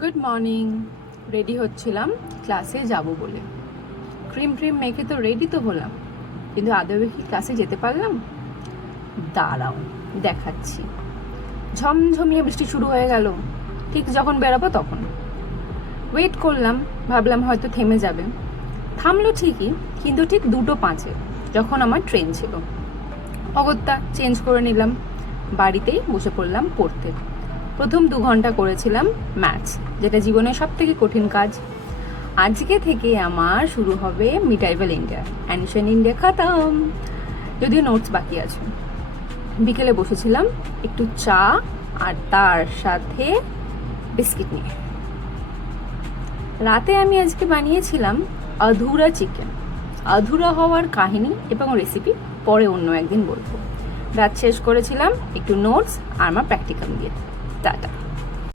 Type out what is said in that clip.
Good morning. Ready হচ্ছিলাম ক্লাসে যাব বলে। ক্রিম মেখে তো রেডি তো হলাম, কিন্তু আদৌ কি ক্লাসে যেতে পারলাম? দাঁড়াও দেখাচ্ছি। ঝমঝমিয়ে বৃষ্টি শুরু হয়ে গেল ঠিক যখন বেরাবো তখন। ওয়েট করলাম, ভাবলাম হয়তো থেমে যাবে। থামলো ঠিকই, কিন্তু ঠিক 2:05 যখন আমার ট্রেন ছিল। অগত্যা চেঞ্জ করে নিলাম, বাড়িতেই বসে পড়লাম পড়তে। প্রথম 2 ঘন্টা করেছিলাম ম্যাথস, যেটা জীবনের সব থেকে কঠিন কাজ। আজকে থেকে আমার শুরু হবে মিডাইভাল ইন্ডিয়া, অ্যানশিয়েন্ট ইন্ডিয়া খতম, যদিও নোটস বাকি আছে। বিকেলে বসেছিলাম একটু চা আর তার সাথে বিস্কিট নিয়ে। রাতে আমি আজকে বানিয়েছিলাম আধুরা চিকেন। আধুরা হওয়ার কাহিনী এবং রেসিপি পরে অন্য একদিন বলবো। রাত শেষ করেছিলাম একটু নোটস আর আমার প্র্যাকটিক্যাল দিয়ে। টাটা।